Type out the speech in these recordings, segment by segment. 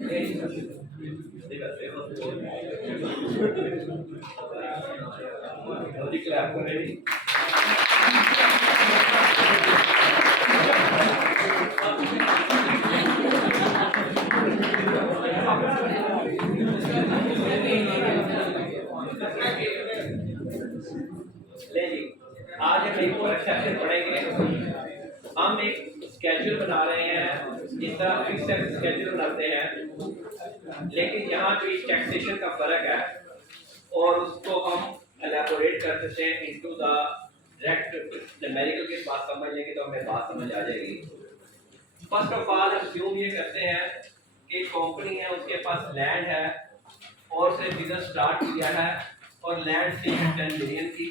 आज हम एक और सेक्शन पढ़ेंगे। हम एक स्केड्यूल बना रहे हैं, जिस तरह फिक्स स्केड्यूल बनाते हैं, लेकिन यहाँ पे टैक्सेशन का फर्क है और उसको हम एलैबोरेट कर सकते हैं इनटू द डायरेक्ट न्यूमेरिकल के पास समझ लेंगे तो हमें बात समझ आ जाएगी। फर्स्ट ऑफ ऑल हम क्यों ये करते हैं कि कंपनी है, उसके पास लैंड है और उसने बिजनेस स्टार्ट किया है और लैंड से 10 मिलियन की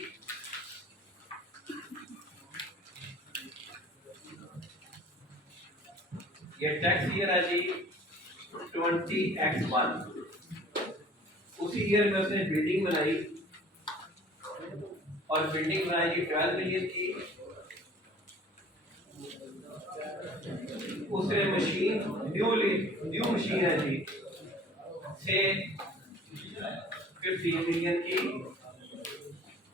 ये टैक्स ईयर है जी 20x1। उसी ईयर में उसने बिल्डिंग बनाई और बिल्डिंग बनाई जी 12 मिलियन की। उसने मशीन न्यू मशीन है जी से 15 मिलियन की।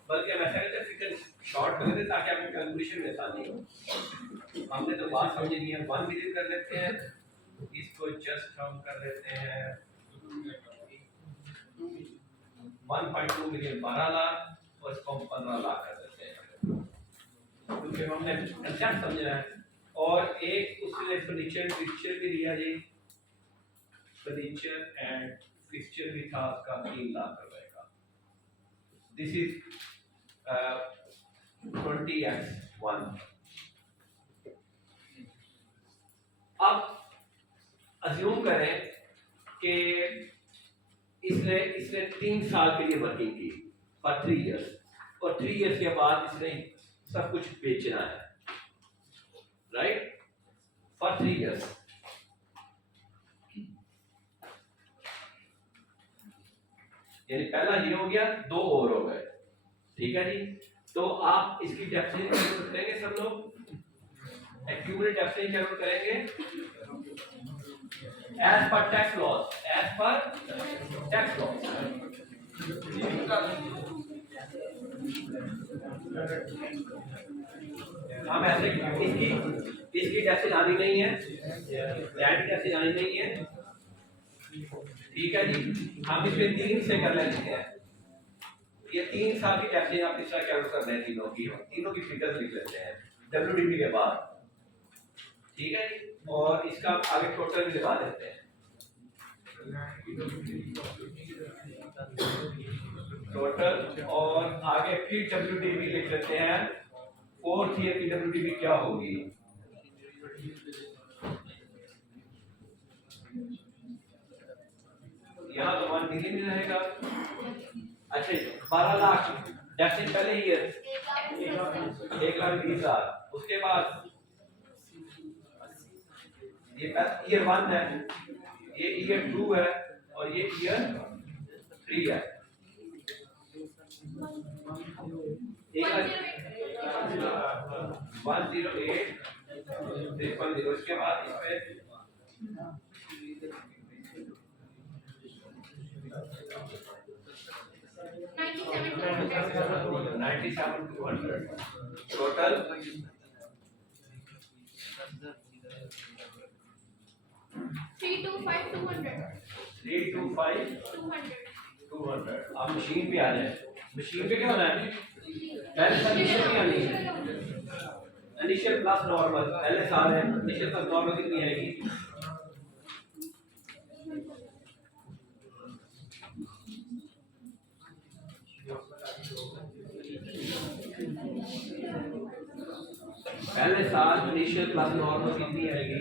बल्कि मैं फिगर शॉर्ट कर देते ताकि आपकी कैलकुलेशन में आसानी हो। हमने तो बात समझ ली है, 1 मिलियन कर लेते हैं, इसको जस्ट हम कर लेते हैं 1.2 मिलियन 12 लाख और इसको हम 15 लाख कर देते हैं क्योंकि हमने कंसेप्ट समझना है। और एक उसने फर्नीचर फिक्सचर भी लिया जी, फर्नीचर एंड फिक्सचर भी था उसका 3 लाख रुपए का। This is 20x1। अब अज्यूम करें कि इसने 3 साल के लिए वर्किंग की फॉर 3 इयर्स और 3 इयर्स के बाद इसने सब कुछ बेचना है, राइट, फॉर 3 इयर्स। यानी पहला ये हो गया, 2 और हो गए, ठीक है जी। तो आप इसकी डेफिनेशन कैलकुलेट करेंगे सब लोग, एक्यूमुलेट डेफिनेशन कैलकुलेट करेंगे as per tax loss, as per tax loss. हम ऐसे इसकी टैक्स आनी नहीं है, लैंड टैक्स आनी नहीं है, ठीक है जी। हम इसमें 3 से कर लेते हैं। ये 3 साल की टैक्स आप इस तरह कैलकुलेट कर रहे हैं, तीनों की फिगर्स लिख लेते हैं डब्ल्यूडीपी के बाद, ठीक है जी। और इसका आगे टोटल भी लगा देते हैं, टोटल, और आगे फिर डब्ल्यूडीपी लिख लेते हैं। 4th ईयर की डब्ल्यूडीपी क्या होगी, यहाँ तो 1 मिलियन रहेगा। अच्छा 12 लाख डेफिसिट पहले ईयर 1,20,000, उसके बाद ये ईयर 1 है, ये ईयर 2 है और ये ईयर 3 है। 108,000 इसके बाद इस पे 97,200 टोटल 325,200। आप मशीन पे आ जाए, मशीन पे क्या होना है, पहले इनिशियल नहीं आनी है, इनिशियल प्लस नॉर्मल, पहले साल है, इनिशियल प्लस नॉर्मल कितनी आएगी, पहले साल इनिशियल प्लस नॉर्मल कितनी आएगी,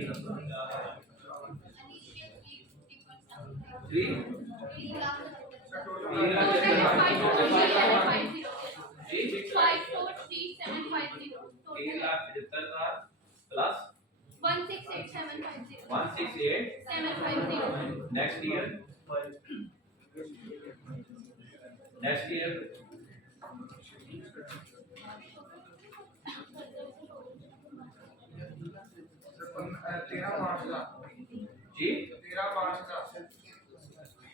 3,75,000 प्लस 168,750 नेक्स्ट ईयर 13 मार्च का जी, 13 मार्च का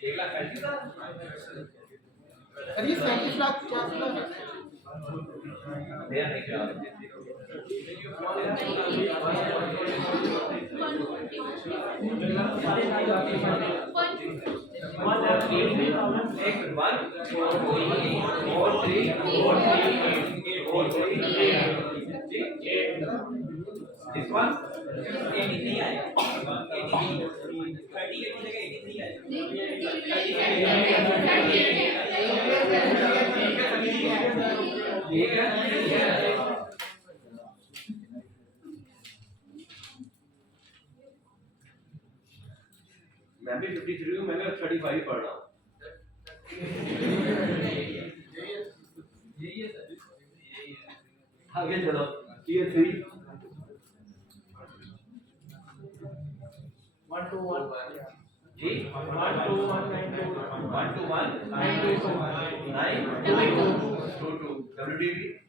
1,35,000 अरे 37 लाख 50 लाख मेरा नहीं ख्याल This one 83 आया 83 30 जगह 83 आया मैं भी 53 हूँ मैं भी 35 पढ़ रहा हूँ आगे चलो tier 3 1 to 1 ji 1 to 1 9 to 1 to 1 9 to 9 2 2 WDV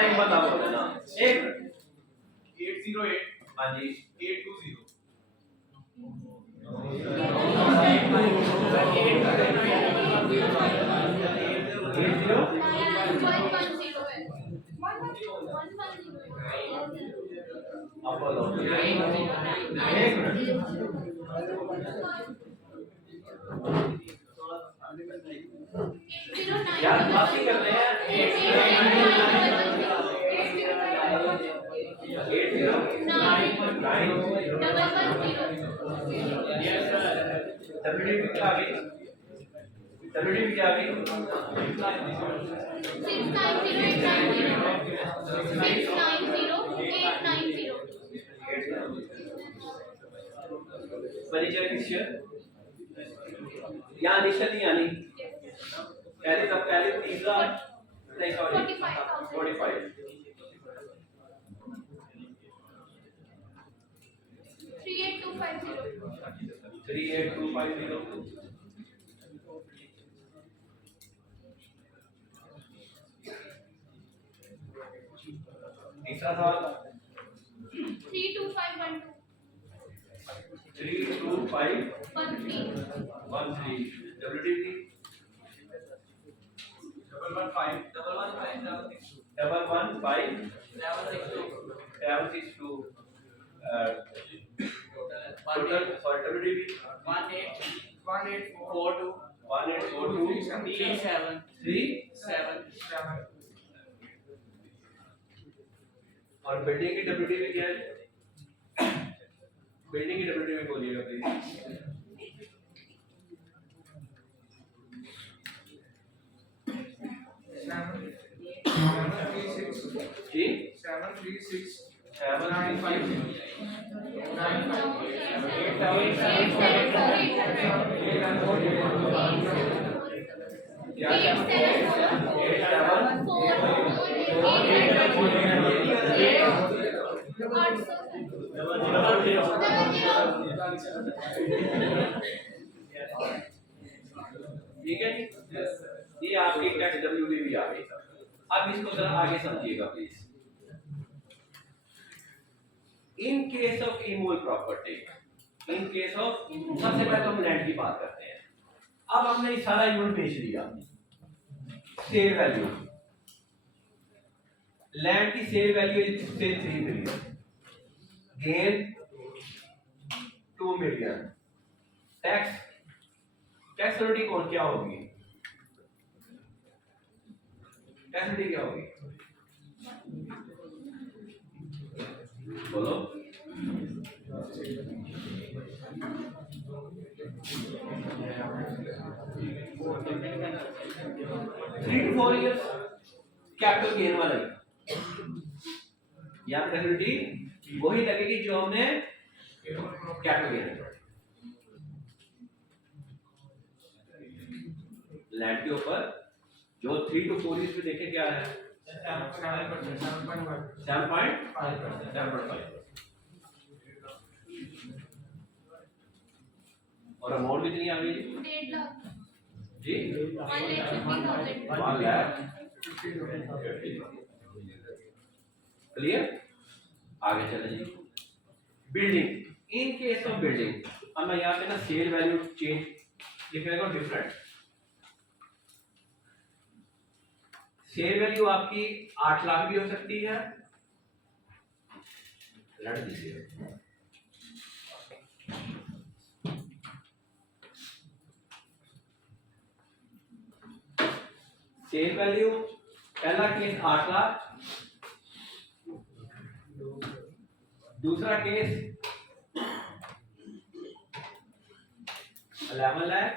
एक बात आप बोलना एक 808 हाँ जी 820 आप बोलो यार बात ही करते हैं 809 क्या आ गई WDV क्या आ गई 690 फर्नीचर फिक्सचर यहाँ निश्चित नहीं आनी पहले तब पहले 30,000 नहीं सॉरी 45 38250 तीसरा सवाल 32513 WDV 762 total sorry WDV 1842 और बिल्डिंग की WDV क्या है बिल्डिंग की WDV बोलिएगा प्लीज जी 736 ठीक है ये आपकी टैक्स WDV आ गई अब इसको जरा आगे समझिएगा प्लीज इन केस ऑफ इमूल प्रॉपर्टी इन केस ऑफ सबसे पहले हम लैंड की बात करते हैं अब हमने ये सारा यूनिट बेच दिया सेल वैल्यू लैंड की sale value is 3 million gain 2 million tax rate कौन क्या होगी टैक्स रेट क्या होगी बोलो 3 to 4 years कैपिटल गेन वाला ही, यहाँ फैसिलिटी वही लगेगी जो हमने कैपिटल गेन लैंड के ऊपर जो 3 to 4 years में देखे क्या है 7.5 और अमाउंट कितनी आ गई 1.5 लाख जी 1,50,000 1 लाख क्लियर। आगे चले जी building in case of building अब मैं यहाँ पे ना सेल वैल्यू चेंज लिखेगा डिफरेंट सेल वैल्यू आपकी 8 लाख भी हो सकती है लड़ दीजिए सेल वैल्यू पहला केस 8 लाख दूसरा केस 11 लाख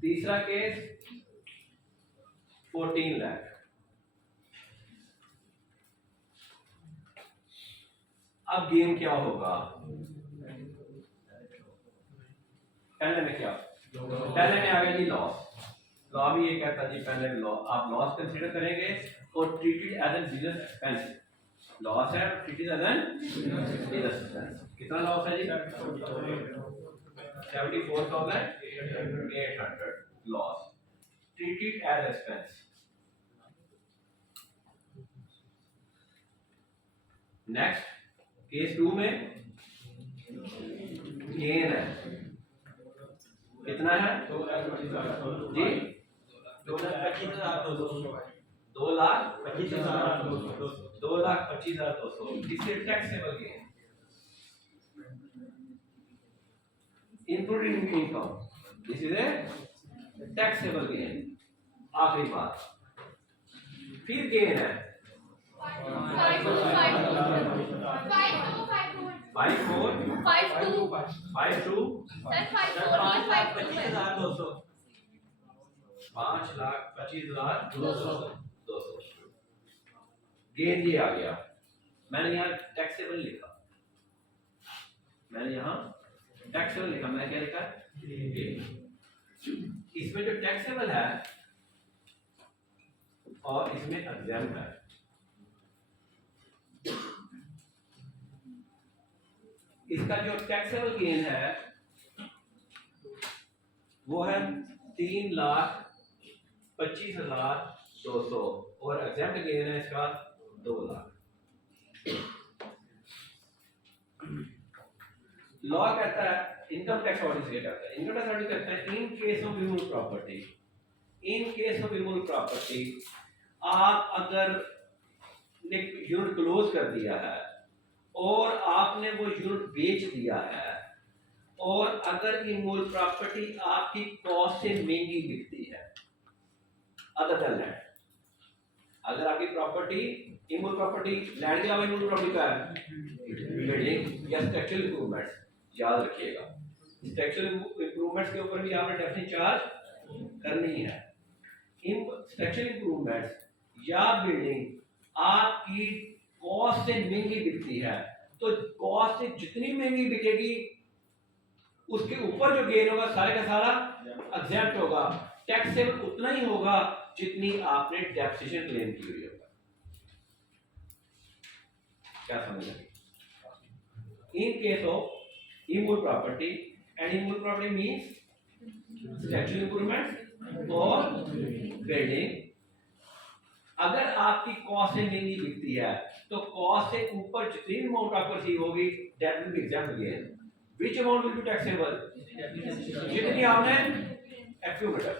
तीसरा केस 14 लाख अब गेम क्या होगा पहले में क्या पहले में आ गया जी लॉस लॉ भी ये कहता है जी पहले लॉ आप लॉस कंसीडर करेंगे और treated as an business expense loss है treated as an business expense कितना लॉस है जी 74,800 loss treated as expense next case 2 में गेन है कितना है जी 2,25,200 इससे taxable gain including income this is a taxable gain आखिरी बात फिर गेन है 5,25,200 गेन ये आ गया मैंने यहाँ टैक्सेबल लिखा मैंने क्या लिखा इसमें जो टैक्सेबल है और इसमें एग्जाम्प्ट है इसका जो टैक्सेबल गेन है वो है 3,25,200 और एग्जाम्प्ट गेन है इसका 2 लाख लॉ कहता है इनकम टैक्स ऑर्डिनेंस ये कहता है इनकम टैक्स ऑर्डिनेंस कहता है इन केस ऑफ रिमूवल प्रॉपर्टी आप अगर यूनिट क्लोज कर दिया है और आपने वो यूनिट बेच दिया है और अगर इमूवल प्रॉपर्टी आपकी कॉस्ट से महंगी बिकती है अदर देन लैंड अगर आपकी प्रॉपर्टी इमूवल प्रॉपर्टी लैंड के अलावा इमूवल प्रॉपर्टी का है बिल्डिंग या स्ट्रक्चरल इंप्रूवमेंट्स याद रखिएगा स्ट्रक्चरल इंप्रूवमेंट्स के ऊपर भी आपने टैक्स चार्ज करनी है इन स्ट्रक्चरल इंप्रूवमेंट्स या बिल्डिंग आपकी कॉस्ट से महंगी बिकती है तो कॉस्ट से जितनी महंगी बिकेगी उसके ऊपर जो गेन होगा सारे का सारा एग्जैम्प्ट होगा टैक्सेबल उतना ही होगा जितनी आपने टैक्सेशन क्लेम की हुई होगा क्या समझ लगे इन case of इमूवल property and इमूवल property means structural improvement और बिल्डिंग अगर आपकी कॉस्ट से महंगी बिकती है तो कॉस्ट से ऊपर जितनी अमाउंट आपको रिसीव होगी that will be exempt gain which amount will be taxable जितनी आपने एक्यूमुलेट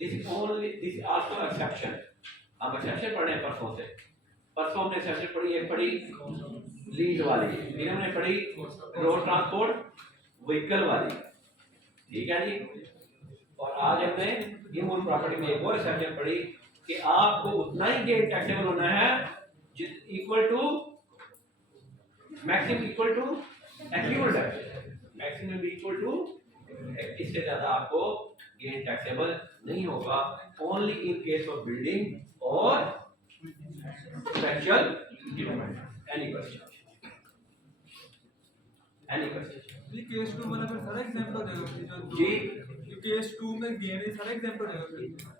दिस आल्सो एक्सेप्शन हम एक्सेप्शन पढ़े हैं परसों हमने एक्सेप्शन पढ़ी एक पढ़ी लीज वाली फिर हमने पढ़ी रोड ट्रांसपोर्ट व्हीकल वाली ठीक है जी और आज हमने इमूवल प्रॉपर्टी में एक और एक्सेप्शन पढ़ी कि आपको उतना ही गेन टैक्सेबल होना है equal to maximum equal to accumulate इससे ज्यादा आपको गेन टैक्सेबल नहीं होगा, only in case of building और special equipment. Any question? Any question? ये केस 2 में फिर सारा एग्जांपल हो जाएगा जी जो केस 2 में गेन है सारा एग्जांपल हो जाएगा।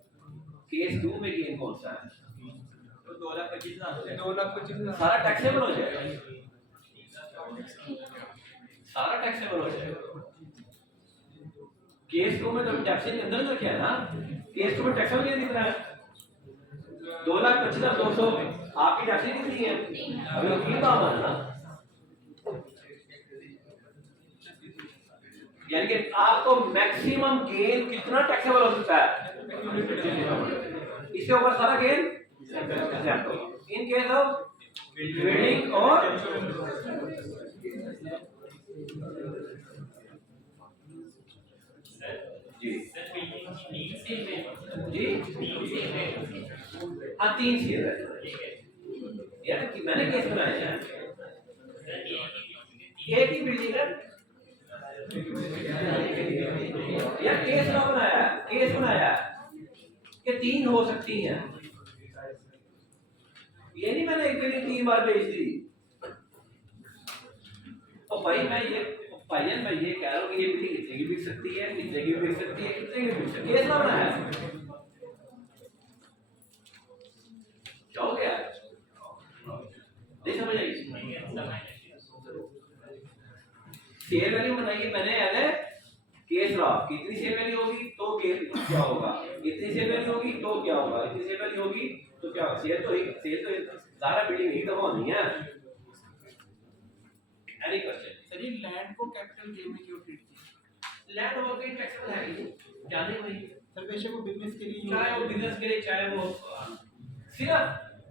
केस 2 में गेन कौन सा है? तो 2,25,000 2,25,000 सारा टैक्सेबल हो जाएगा, सारा टैक्सेबल हो जाएगा। केस 2 में तो टैक्स के अंदर रखा है ना, केस 2 में टैक्सेबल क्या दिख रहा है? 2,25,200 आपकी टैक्स कितनी है? अभी वकील का है ना, यानी कि आपको मैक्सिमम गेन कितना टैक्सेबल हो सकता है? इसके ऊपर सारा gain in case of building और जी जी हाँ 3 शेयर है यार कि मैंने केस बनाया है, एक ही बिल्डिंग है यार, केस ना बनाया, केस बनाया कि 3 हो सकती हैं, ये नहीं मैंने एक बिल्डिंग 3 बार बेच दी। तो भाई मैं ये भाईजान मैं ये कह रहा हूँ कि ये बिल्डिंग इतने की बिक सकती है, इतने की बिक सकती है, इतने की बिक सकती है, केस ना बनाया क्या हो गया? नहीं समझ आई? शेयर वैल्यू बनाइए मैंने एज ए केस ड्राफ्ट, कितनी शेयर वैल्यू होगी तो केस क्या होगा, इतनी शेयर वैल्यू होगी तो क्या होगा, इतनी शेयर वैल्यू होगी तो क्या होगा। शेयर तो सारा बिल्डिंग ही दबा नहीं है। Any question? सर ये लैंड को कैपिटल गेन में क्यों ट्रीट किया? लैंड और गेन टैक्सेबल है ही जाने वही, सर बेशक वो बिजनेस के लिए चाहे वो बिजनेस के लिए, चाहे वो सिर्फ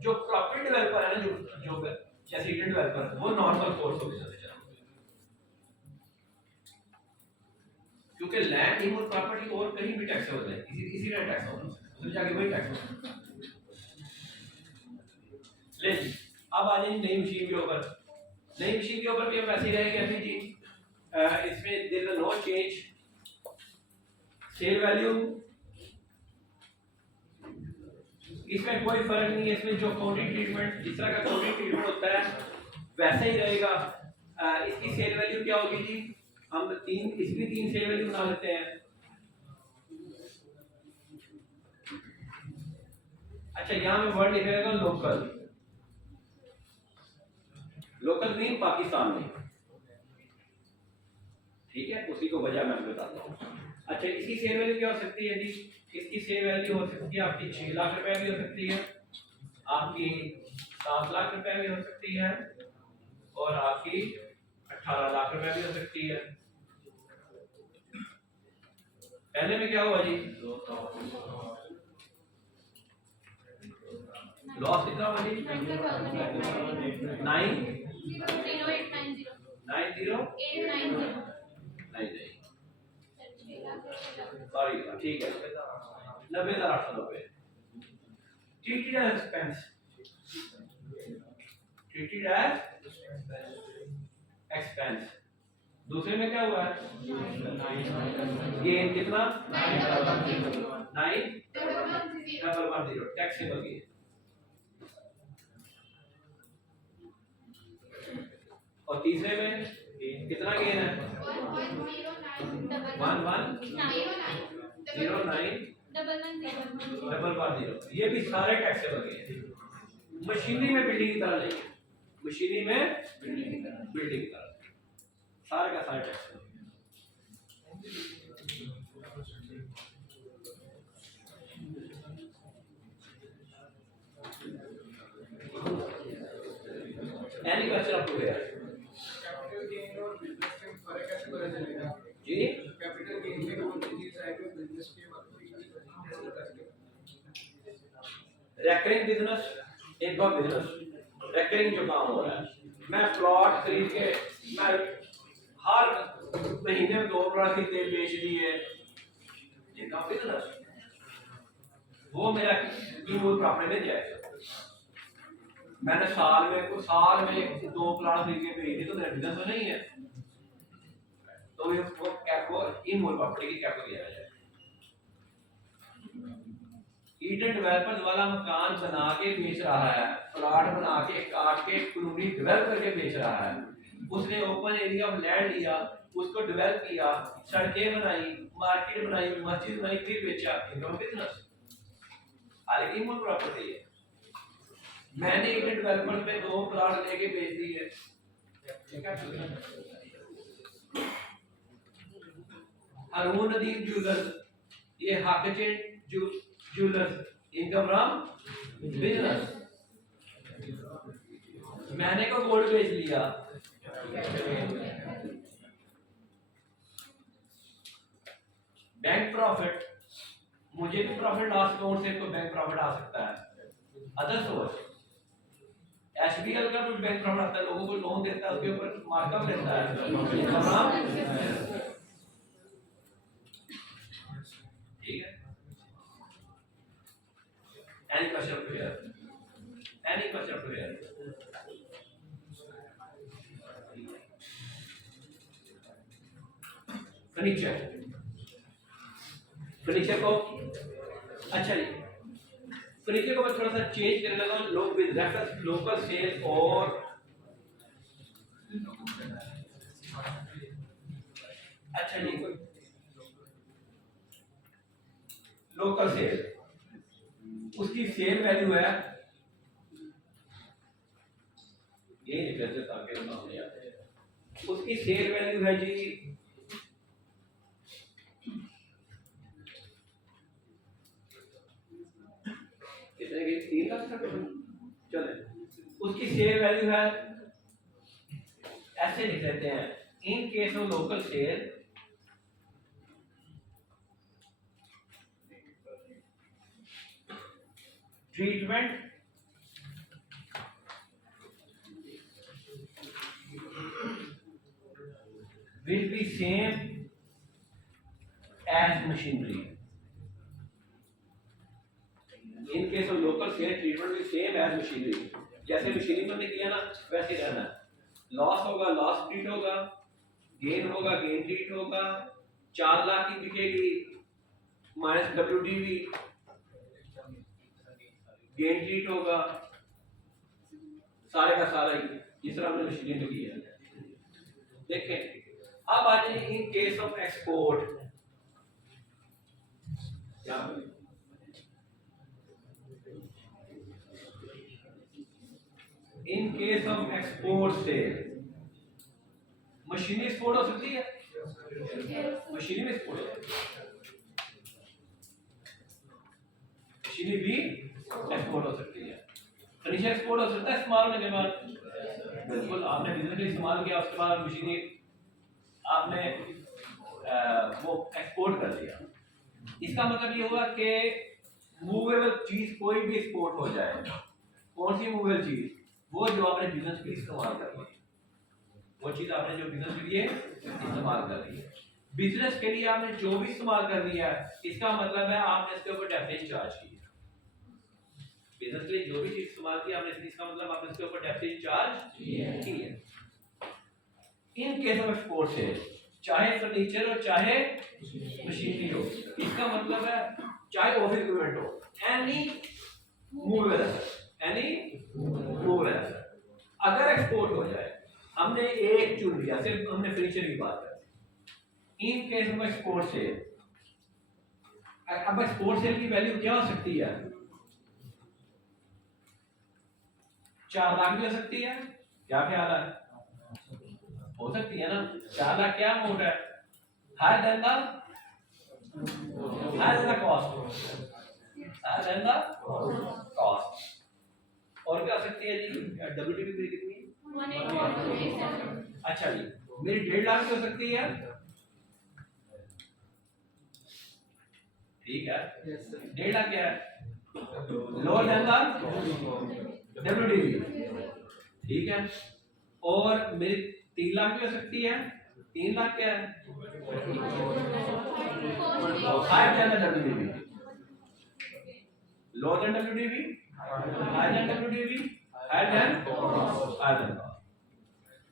जो प्रॉपर्टी डेवलपर है ना, जो रेसिडेंट डेवलपर, वो नॉर्मल कोर्स हो जाता है, क्योंकि लैंड इमोल प्रॉपर्टी और कहीं भी टैक्सेबल है, इसी रेट टैक्स होगा, उधर जाके वही टैक्स होगा। ले अब आ जाए नई मशीन के ऊपर। नई मशीन के ऊपर भी हम ऐसे ही रहेंगे अभी जी, इसमें there is no change. Sale value इसमें कोई फर्क नहीं है, इसमें जो अकाउंटिंग ट्रीटमेंट जिस तरह का अकाउंटिंग ट्रीटमेंट होता है वैसा ही रहेगा। इसकी सेल वैल्यू क्या होगी जी? हम इसकी 3 सेल वैल्यू बना लेते हैं। अच्छा यहाँ में वर्ड लिखेगा लोकल, लोकल मीन पाकिस्तान में, ठीक है, उसी को वजह मैं बताता हूँ। अच्छा इसकी सेल वैल्यू क्या हो सकती है जी? इसकी सेल वैल्यू हो सकती है आपकी 6 लाख रुपए भी हो सकती है, आपकी 7 लाख रुपए भी हो सकती है, और आपकी 18 लाख रुपए भी हो सकती है। पहले में क्या हुआ जी? लॉस कितना हुआ जी? 90 सॉरी ठीक है 90,890 treated as expense, treated as expense. दूसरे में क्या हुआ है? गेन कितना? 9,110 टैक्सेबल गेन। और तीसरे में कितना गेन है? 1109,110। ये भी सारे टैक्सेबल गेन। मशीनरी में बिल्डिंग की तरह नहीं है, मशीनरी में बिल्डिंग की तरह सारे का सारा taxable. Any question up to here? Capital gain और बिजनेस के फर्क कैसे पता चलेगा जी कैपिटल गेन में कौन सी चीज है जो बिजनेस के रेकरिंग बिजनेस, एक बार बिजनेस रेकरिंग जो काम हो रहा है, मैं प्लॉट खरीद के मैं हर महीने में 2 प्लॉट खरीद के बेच दिए, ये काम बिजनेस, वो मेरा कीमत प्रॉपर्टी में जाएगा। मैंने साल में 2 प्लॉट खरीद के बेच दिए तो मेरा बिजनेस तो नहीं है, तो वो इमूवेबल प्रॉपर्टी की क्या को दिया जाए। ईडन डेवलपर्स वाला मकान बना के बेच रहा है, प्लॉट बना के काट के कॉलोनी डेवलप करके बेच रहा है। उसने ओपन एरिया ऑफ लैंड लिया, उसको डेवलप किया, सड़कें बनाई, मार्केट बनाई, मस्जिद बनाई, फिर बेचा। इनकम बिजनेस हालांकि इमूवेबल प्रॉपर्टी है। मैंने ईडन डेवलपर्स में 2 प्लॉट लेके बेच दिए, ठीक है। हारून नदीम ज्वेलर्स, ये हाकचेन ज्वेलर्स, इनकम फ्रॉम बिजनेस। मैंने को गोल्ड बेच लिया, बैंक प्रॉफिट, मुझे भी प्रॉफिट लॉस अकाउंट से कोई बैंक प्रॉफिट आ सकता है। अदर सोर्स एचबीएल का भी बैंक प्रॉफिट आता है, लोगों को लोन देता है, उसके ऊपर मार्कअप लेता है, ठीक है। Any question up here? Any question up here? Furniture, furniture को अच्छा जी, फर्नीचर को मैं थोड़ा सा चेंज करने लगा हूँ। लोग विद रेफरेंस लोकल सेल और अच्छा जी लोकल सेल, उसकी सेल वैल्यू है ये निकलते ताकि सामने आते हैं। उसकी सेल वैल्यू है जी कितने की 3 लाख तक चले। उसकी सेल वैल्यू है ऐसे लिख लेते हैं, इन case of local cell treatment will be same as machinery. In case of local sale, treatment will be same as machinery. जैसे मशीनरी में हमने किया ना वैसे रहना है। लॉस होगा लॉस ट्रीट होगा, गेन होगा गेन ट्रीट होगा। 4 लाख की बिकेगी माइनस WDV गेन ट्रीट होगा, सारे का सारा ही जिस तरह हमने मशीनरी में किया है। देखें अब आ जाए इन case of export, in case of export से मशीनरी एक्सपोर्ट हो सकती है, मशीनरी में एक्सपोर्ट हो सकती है, मशीनरी भी एक्सपोर्ट हो सकती है। फर्नीचर एक्सपोर्ट हो सकता है इस्तेमाल होने के बाद, बिल्कुल आपने बिजनेस के इस्तेमाल किया उसके बाद मशीनरी आपने वो एक्सपोर्ट कर दिया। इसका मतलब ये हुआ कि मूवेबल चीज कोई भी एक्सपोर्ट हो जाए। कौन सी मूवेबल चीज? वो जो आपने बिजनेस के लिए इस्तेमाल कर ली, वो चीज आपने जो बिजनेस के लिए इस्तेमाल कर ली है। बिजनेस के लिए आपने जो भी इस्तेमाल कर लिया है, इसका मतलब है आपने इसके ऊपर डेफिनेट चार्ज किया। बिजनेस के लिए जो भी चीज इस्तेमाल की आपने, इसका मतलब आपने इसके ऊपर डेफिनेट चार्ज किया। इन केस ऑफ एक्सपोर्ट से चाहे फर्नीचर हो चाहे मशीनरी हो, इसका मतलब है चाहे ऑफिस इक्विपमेंट हो, एनी मूवेबल अगर एक्सपोर्ट हो जाए, हमने एक चुन लिया, सिर्फ हमने फर्नीचर की बात कर। इन केस ऑफ एक्सपोर्ट से, अब एक्सपोर्ट सेल की वैल्यू क्या हो सकती है? 4 लाख भी हो सकती है, क्या ख्याल है? हो सकती है ना। 4 लाख क्या अमाउंट है? Higher than the cost. और क्या हो सकती है जी? WTP मेरी कितनी है? अच्छा जी, मेरी 1.5 लाख की हो सकती है, ठीक है। 1.5 लाख क्या है? लोअर देन द WTP, ठीक है। और मेरी 3 लाख की हो सकती है, 3 लाख क्या है? Higher than the WTP, lower than WTP, higher than WTP, higher than cost.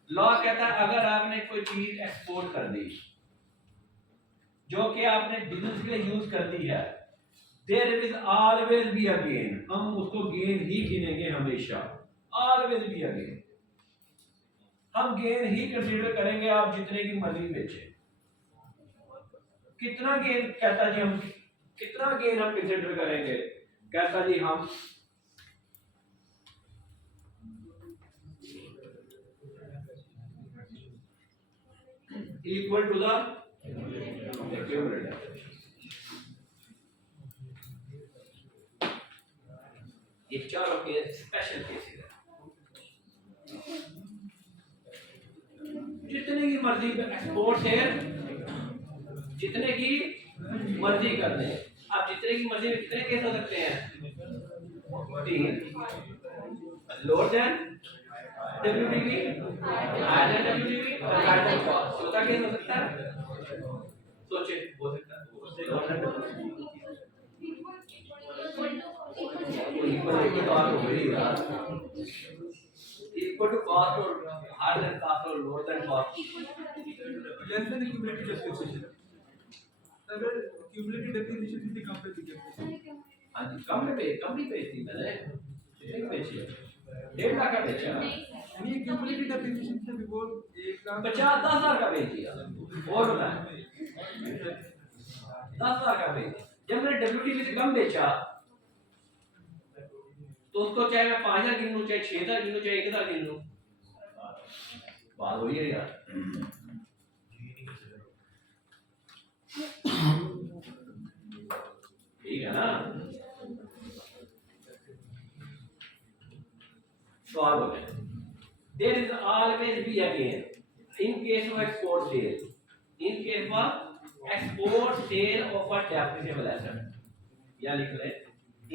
Law कहता है अगर आपने कोई चीज एक्सपोर्ट कर दी, जो कि आपने बिजनेस के लिए यूज कर दी है, there is always be a gain, हम उसको गेन ही गिनेंगे हमेशा, ऑलवेज बी अ गेन, हम गेन ही कंसीडर करेंगे। आप जितने की मर्जी बेचे, कितना गेन कहता जी, हम कितना गेन हम कंसीडर करेंगे, कहता जी हम इक्वल टू द accumulated। ये चारों के स्पेशल केसेस है। जितने की मर्जी एक्सपोर्ट है, जितने की मर्जी कर दें आप, जितने की मर्जी में कितने केस हो सकते हैं, 3, lower than WDV, higher than WDV और हायर देन कॉस्ट, चौथा केस हो सकता है, सोचे हो सकता है उससे लोअर देन इक्वल तो आप हो गई यार, इक्वल टू कॉस्ट और हायर देन कॉस्ट और lower than cost, less than cumulative justification. अगर क्यूमुलेटिव डेप्रिसिएशन भी कम पे दिखे। हाँ जी, कम पे थी मैंने, एक बेची है, 1.5 लाख का बेचा, यानी क्यूमुलेटिव डेप्रिसिएशन से बिफोर 10,000 का बेच दिया, और बताएं 10,000 का बेच, जब मैंने WDV से कम बेचा तो उसको चाहे मैं 5,000 गिन लूं, चाहे 6,000 गिन लूं, चाहे 1,000 गिन लूं, बात वही है यार। ठीक है ना, सवाल हो गया। There is always be a gain in case of export sale, in case of export sale of a depreciable asset, या लिख लें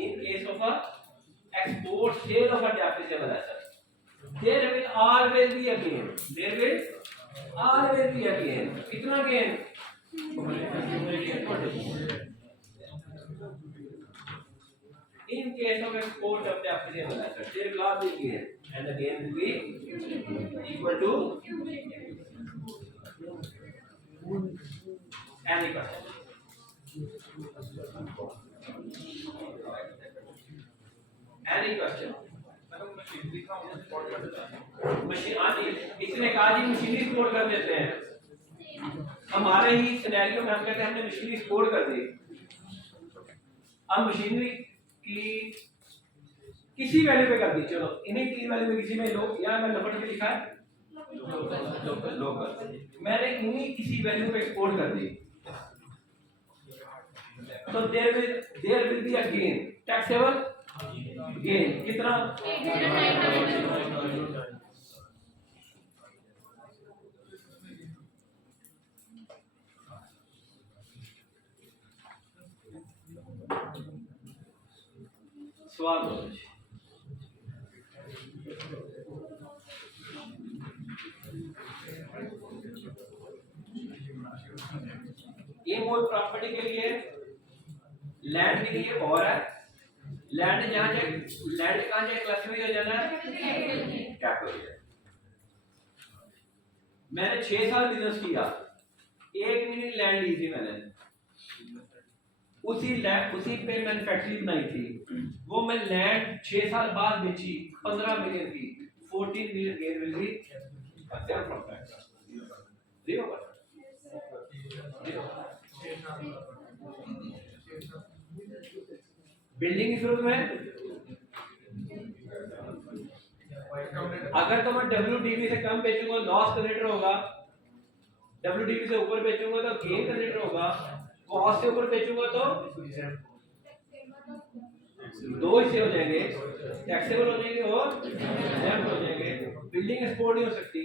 in case of a export sale of a depreciable asset, there will always be a gain, there will always be a gain, कितना gain, in case of export of depreciable asset, there will always be gain, and the gain will be equal to any percent। Any question? Machine, हाँ जी, इसने कहा जी machinery code कर देते हैं, हमारे ही scenario में हम कहते हैं हमने मशीनरी कोड कर दी। अब मशीनरी की किसी वैल्यू पे कर दी, चलो इन्हीं की वैल्यू में किसी में लोग, यहाँ मैं नंबर पे लिखा है लोकल, मैंने इन्हीं किसी वैल्यू पे एक्सपोर्ट कर दी, तो there will be a gain, taxable gain, कितना, सवाल हो ये मूल प्रॉपर्टी के लिए, लैंड के लिए और है, लैंड जहां जाए, लैंड कहां जाए, क्लस्टर में हो जाना है कैपिटल। मैंने 6 साल बिजनेस किया, 1 मिनट लैंड ली थी मैंने, उसी पे मैंने फैक्ट्री बनाई थी, वो मैं लैंड 6 साल बाद बेची 15 मिलियन की, 14 मिलियन गेन मिल गई, बिल्डिंग की जरूरत है, अगर तो मैं WDV से कम बेचूंगा लॉस कंसीडर होगा, WDV से ऊपर बेचूंगा तो गेन कंसीडर होगा, कॉस्ट से ऊपर बेचूंगा तो 2 हिस्से हो जाएंगे, टैक्सेबल हो जाएंगे और एग्जैम्प्ट हो जाएंगे। बिल्डिंग एक्सपोर्ट नहीं हो सकती।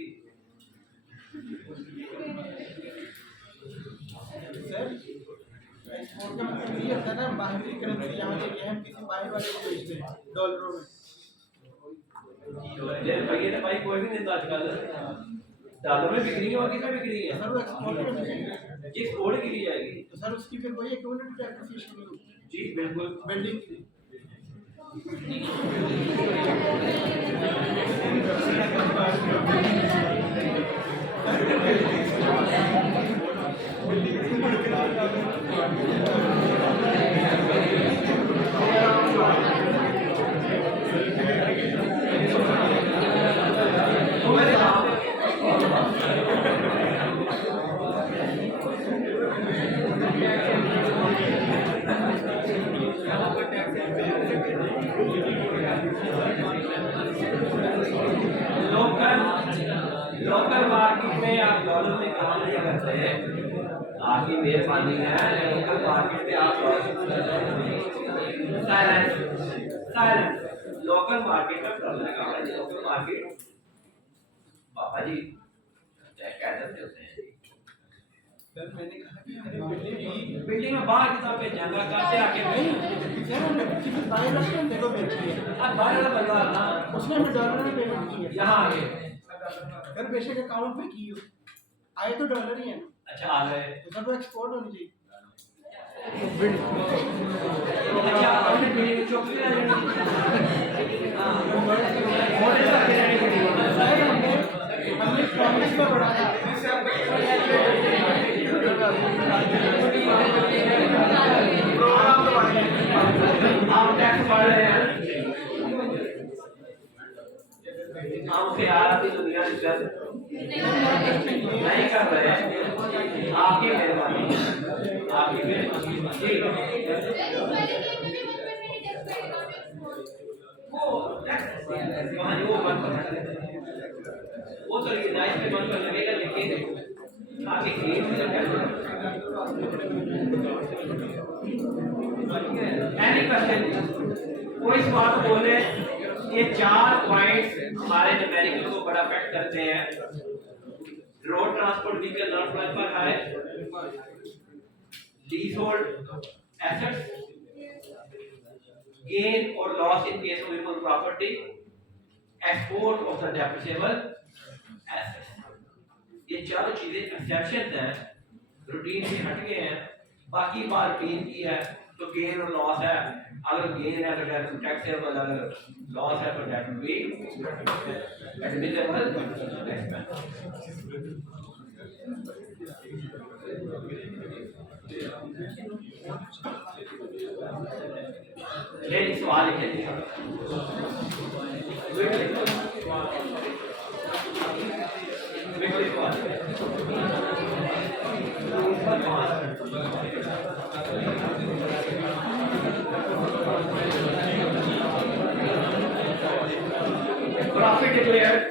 एक्सपोर्ट का मतलब ये होता है ना, बाहरी करेंसी यहाँ लेके हम किसी बाहर वाले को बेचते हैं डॉलरों में। ये तो भाई कोई भी नहीं देता आजकल, डॉलर में बिक्री है और किस में बिक्री है, सर वो एक्सपोर्ट में बिकेगा, जी एक्सपोर्ट की जाएगी, तो सर उसकी फिर वही क्यूमुलेटिव डेप्रिसिएशन होगी। जी बिल्कुल। बिल्डिंग की लोकल मार्केट में आप डॉलर में काम नहीं करते हैं, आपकी मेहरबानी है। लोकल मार्केट में आप साइलेंस लोकल मार्केट में डॉलर में काम है। लोकल मार्केट पापा जी क्या करते होते हैं? सर मैंने कहा कि बिल्डिंग में बाहर किताब पे जंगा काटे आके नहीं सर हमने किसी बाहर रखा देखो बेची है अब बाहर वाला बंदा ना उसने हमें डॉलर में पेमेंट की है यहाँ आगे सर बेशक अकाउंट पे की हो आए तो डॉलर ही है ना अच्छा आ गए तो सर वो एक्सपोर्ट होनी चाहिए अच्छा आपने बिल्डिंग चौकी ले लेनी हां मोटे से लेनी बिल्डिंग सर हमने प्रॉमिस में बढ़ा था आप टैक्स भर रहे हैं हम प्यार की दुनिया में कर नहीं कर रहे हैं आपकी मेहरबानी आपकी मेहरबानी वो तो नाइस में बंद कर लगेगा लेकिन आगे गेम में एनी क्वेश्चन कोई सवाल बोले ये 4 पॉइंट्स हमारे न्यूमेरिकल को बड़ा अफेक्ट करते हैं। Road transport vehicle not qualify high leasehold assets gain or loss in case of movable property export of the depreciable assets ये चारों चीजें एक्सेप्शंस हैं रूटीन से हट गए हैं बाकी बार रूटीन की है तो गेन और लॉस है अगर गेन है तो डेट टैक्सेबल अगर लॉस है तो डेट विल बी एडमिसिबल ले सवाल लिखे Profit declared.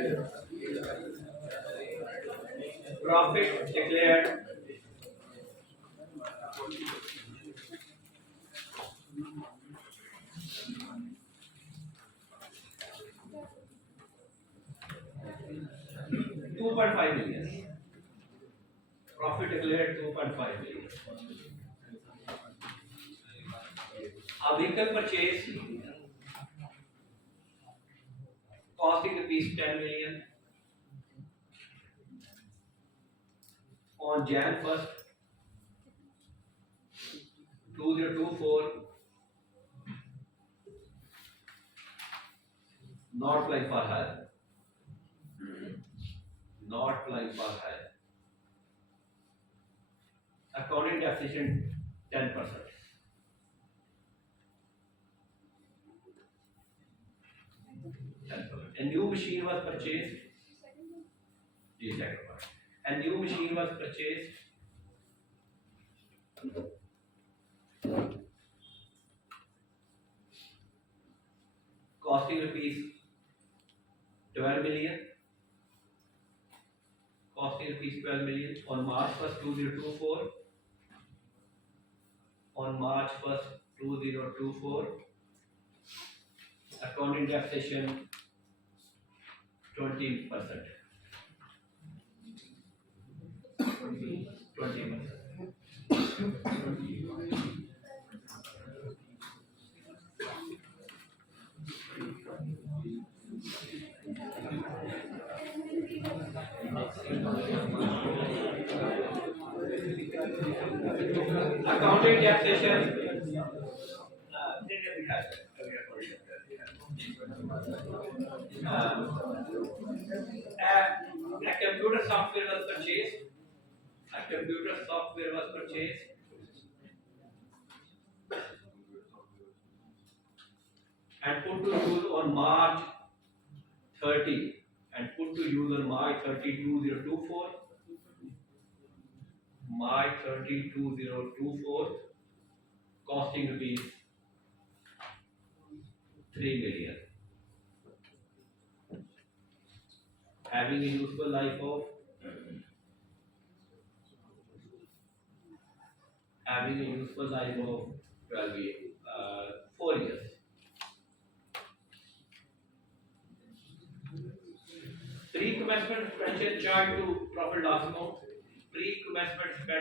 Profit declared. $2.5 million. Profit declared $2.5 million. A vehicle purchase costing rupees 10 million on Jan 1st 2024 not applying for hire not applying for hire accounting depreciation 10%. A new machine was purchased. A new machine was purchased. Costing rupees 12 million. Costing rupees 12 million on March 1st 2024. On March 1st 2024. Accounting depreciation 20%. 20%. Accounting taxation. A computer software was purchased. A computer software was purchased and put to use on March 30 and put to use on March 30, 2024. March 30, 2024, costing rupees 3 million. Having a useful life of 12 years, 4 years. Pre-commencement expenditure charged to profit loss account. Pre-commencement expenditure